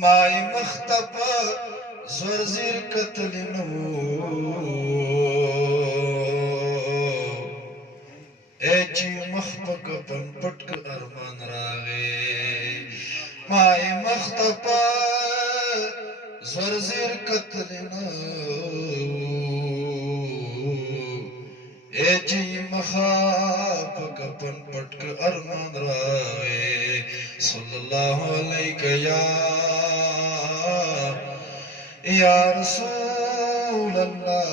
مای مختب زور زیر کتلنو ایچی مخبک پن پٹک ارمان راغے مای مختب زور زیر کتلنو ایچی مخبک پن پٹک ارمان راغے صلی اللہ علیہ یا رسول اللہ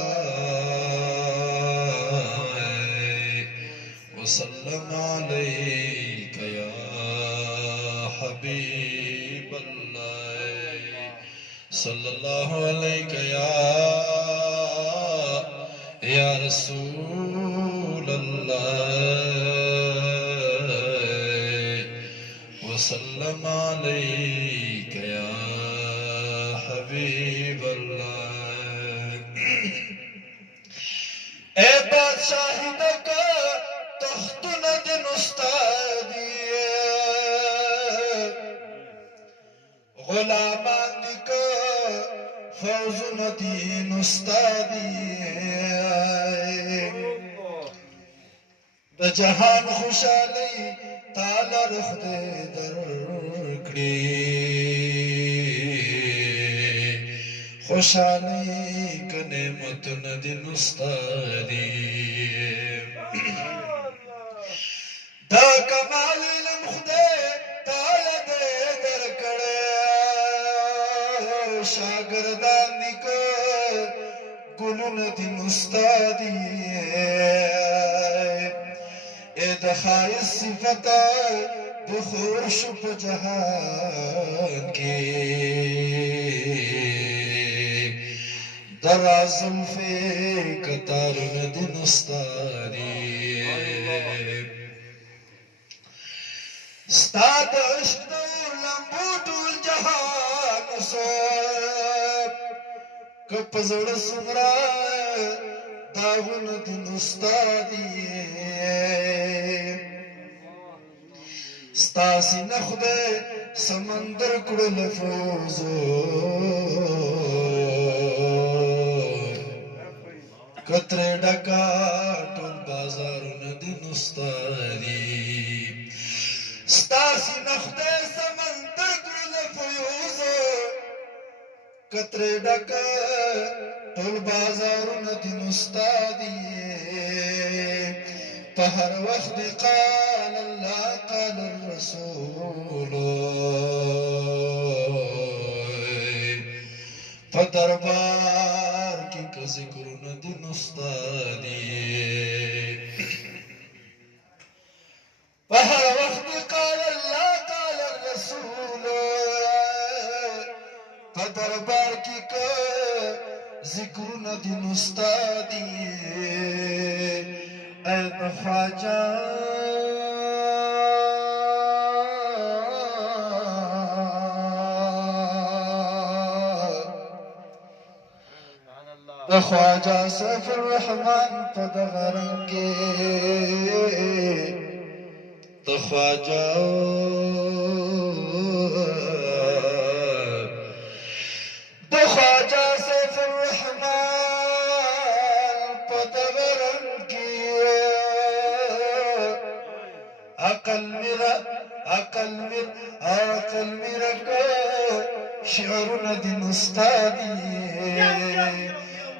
وسلم علیک یا حبیب اللہ صلی اللہ علیہ یا رسول اللہ وسلم علیک یا حبیب اللہ اے بادشاہی دکا تخت ندن استادی غلامان دکا فوز ندین استادی دا جہان خوشالی تالا رخ دے درکڑی خوشالی کا نعمت ندن استادی دا کمال علم خدے تالا دے درکڑے شاگردان دکا گلو ندن استادی اے دخائص صفتا بخور شپ جہان کی درازم فی کتار ندن استاری ستاد عشق دور لمبوٹ الجہان سواب کپزڑ سمرا داغن دن استادی ستاسی نخد سمندر کڑل فوزو کتر ڈکا ٹول بازارن دن استادی ستاسی نخد سمندر کڑل فوزو کتر ڈکا ٹول بازارن دن استادی پہر وقت قال اللہ قال الرسول پدربار کی ذکر ندن استادی پہر وقت قال اللہ قال الرسول پدربار کی ذکر ندن استادی اے خواجہ خواجہ سیف الرحمن پدغرن کے خواجہ خواجہ سیف الرحمن پدغرن کی عقل میرا کو شعر ندن استادی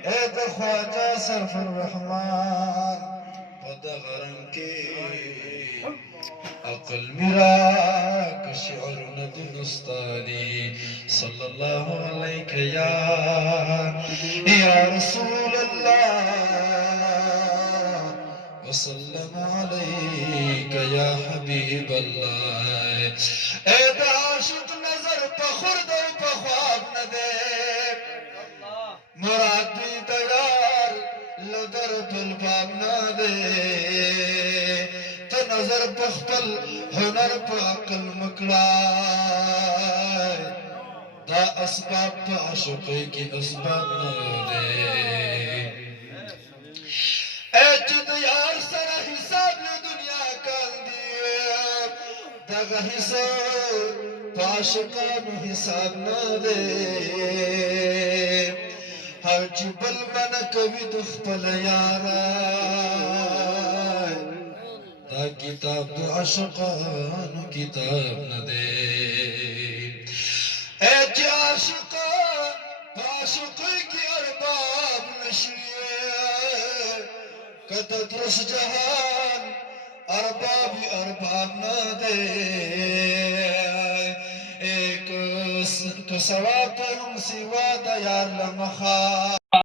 اے دا خواجہ سیف الرحمن پدغرن کے عقل میرا کا شعر ندن استادی صلی اللہ علیہ یا رسول اللہ وسلم علیک یا حبیب اللہ اے دا عاشق نظر پا خرد و پا خواب ندے مراد بھی دیار لدر بالباب ندے تو نظر پا خپل ہنر پا عقل مکڑائی دا اسباب پا عشقی کی اسباب ندے اے جد یار سر حساب لی دنیا کال دیئے دغه حساب پاشکانو حساب نه دی هر چې بل منه کوي د خپل یاره دا کتاب د عاشقانو کتاب نه دی اے چې عاشقان په عاشقۍ کې ارباب نشي کته درس جهان ارباب نه دی ایک سوا په هم سوا د یار لمخا